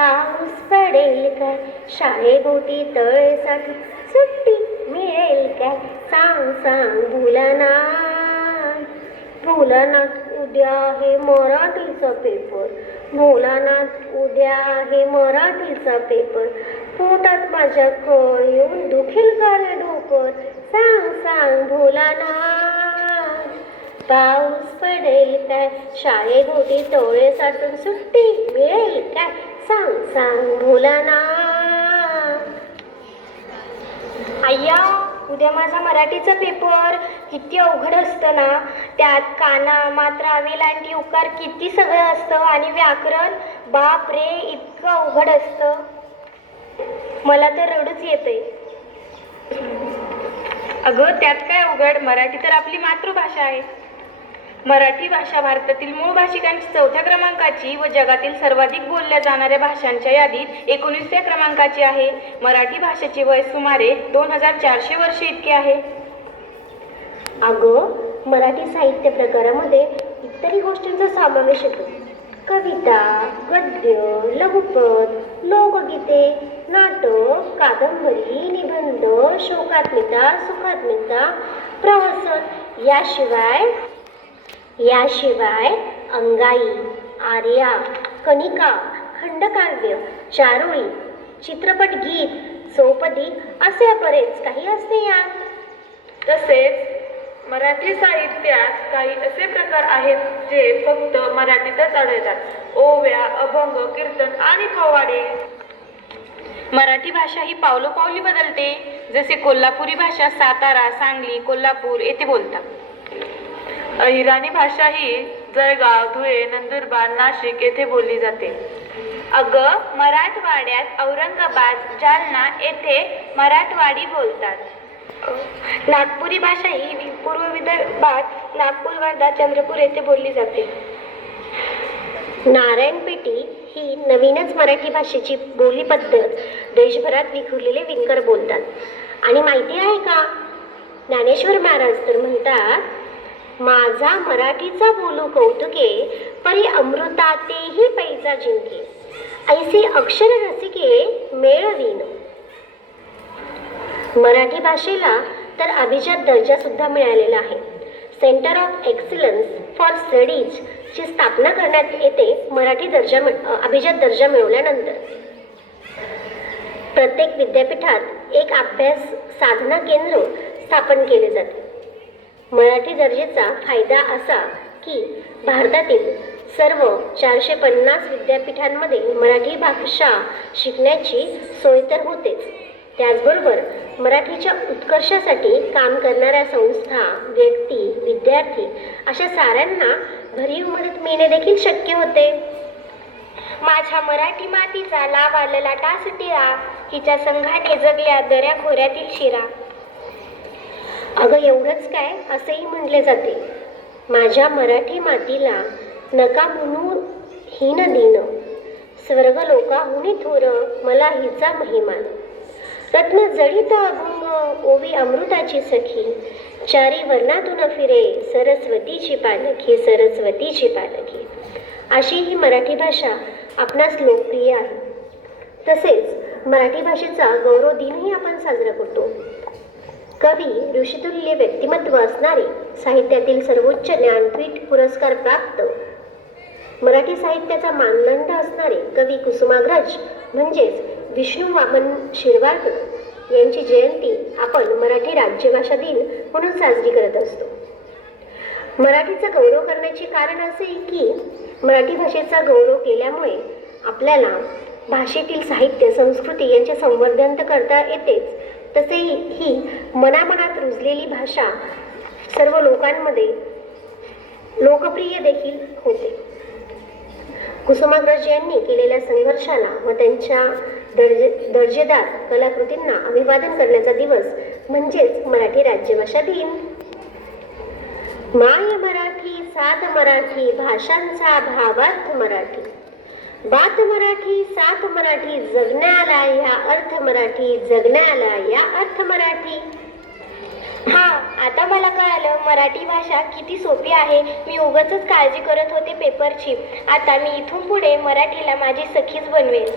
पाऊस पडेल काय शाळेभोवती तळेसाठी सुट्टी मिळेल काय सांग सांग भुलनाथ भोलानाथ उद्या आहे मराठीचा पेपर भोलानाथ उद्या आहे मराठीचा पेपर पोटात माझ्या कळ येऊन दुखील का रे डोकर सांग सांग भोलानाथ पाऊस पडेल काय शाळेभोवती टोळे साठून सुट्टी मिळेल काय सांग सांग भोलानाथ आय्या उद्या माझा मराठीचा पेपर किती अवघड असतं ना. त्यात काना मात्रा वेलांटी उकार किती सगळं असतं आणि व्याकरण. बाप रे इतकं अवघड असतं. मला तर रडूच येतंय. अगं त्यात काय अवघड? मराठी तर आपली मातृभाषा आहे. मराठी भाषा भारतातील मूळ भाषिकांची चौथ्या क्रमांकाची व जगातील सर्वाधिक बोलल्या जाणाऱ्या भाषांच्या यादीत एकोणीसव्या क्रमांकाची आहे. मराठी भाषेचे वय सुमारे दोन हजार चारशे वर्षे इतके आहे. अगं मराठी साहित्य प्रकारामध्ये इतरही गोष्टींचा समावेश होतो कविता गद्य लघुपद लोकगीते नाटक कादंबरी निबंध शोकात्मिका सुखात्मिका प्रहसन याशिवाय याशिवाय अंगाई आर्या कणिका खंडकाव्य चारोळी चित्रपट गीत चौपदी असे बरेच काही असते यात. तसेच मराठी साहित्यात काही असे प्रकार आहेत जे फक्त मराठीतच आढळतात. ओव्या अभंग कीर्तन आणि पोवाडे मराठी भाषा ही पावलोपावली बदलते जसे कोल्हापुरी भाषा सातारा सांगली कोल्हापूर येथे बोलतात. अहिराणी भाषा ही जळगाव धुळे नंदुरबार नाशिक येथे बोलली जाते. अगं मराठवाड्यात औरंगाबाद जालना येथे मराठवाडी बोलतात. नागपुरी भाषा ही वि- पूर्व विदर्भात नागपूर वर्धा चंद्रपूर येथे बोलली जाते. नारायणपेटी ही नवीनच मराठी भाषेची बोली पद्धत देशभरात विखुरलेले विणकर बोलतात. आणि माहिती आहे का? ज्ञानेश्वर महाराज तर म्हणतात माझा मराठीचा बोलू कौतुके परी अमृतातेही पैजा जिंके. ऐसे अक्षर रसिके मेळवीन. मराठी भाषेला तर अभिजात दर्जा सुद्धा मिळालेला आहे. Centre of excellence for studies ची स्थापना करण्यात येते मराठी दर्जा मिळ- अभिजात दर्जा मिळवल्यानंतर. प्रत्येक विद्यापीठात एक अभ्यास साधना केंद्र स्थापन केले जाते. मराठी दर्जेचा फायदा असा की भारतातील सर्व चारशे पन्नास विद्यापीठांमध्ये मराठी भाषा शिकण्याची सोय तर होतेच. त्याचबरोबर मराठीच्या उत्कर्षासाठी काम करणाऱ्या संस्था व्यक्ती विद्यार्थी अशा साऱ्यांना भरीव मदत मिळणे देखील शक्य होते. माझ्या मराठी मातीचा लाभ आलेला टासटिरा हिच्या संघाने जगल्या दऱ्या खोऱ्यातील शिरा. अगं एवढंच काय? असेही म्हटले जाते. माझ्या मराठी मातीला नका म्हणू हीन दिन. स्वर्ग लोकाहुनी थोर मला हिचा महिमान रत्न जडित अभंग ओवी अमृताची सखी. चारी वर्णातून फिरे सरस्वतीची पालखी सरस्वतीची पालखी. अशी ही मराठी भाषा आपणास लोकप्रिय आहे. तसेच मराठी भाषेचा गौरव दिनही आपण साजरा करतो. कवी ऋषितुल्य व्यक्तिमत्व असणारे साहित्यातील सर्वोच्च ज्ञानपीठ पुरस्कार प्राप्त. मराठी साहित्याचा मानदंड असणारे कवी कुसुमाग्रज म्हणजेच विष्णू वामन शिरवाडकर यांची जयंती आपण मराठी राज्यभाषा दिन म्हणून साजरी करत असतो. मराठीचा गौरव करण्याचे कारण असे की मराठी भाषेचा गौरव केल्यामुळे आपल्याला भाषेतील साहित्य संस्कृती यांचे संवर्धन तर करता येतेच तसेही ही मनामनात रुजलेली भाषा सर्व लोकांमध्ये लोकप्रिय देखील होते. कुसुमाग्रज यांनी केलेल्या संघर्षाला व त्यांच्या दर्जे दर्जेदार कलाकृतींना अभिवादन करण्याचा दिवस म्हणजेच मराठी राज्यभाषा दिन. माय मराठी सात मराठी भाषांचा भावार्थ मराठी. बात मराठी सात मराठी जगण्याला या अर्थ मराठी जगण्याला या अर्थ मराठी. हा आता मला कळालं मराठी भाषा किती सोपी आहे. मी उगच काळजी करत होते पेपरची. आता मी इथून पुढे मराठीला माझी सखीच बनवेल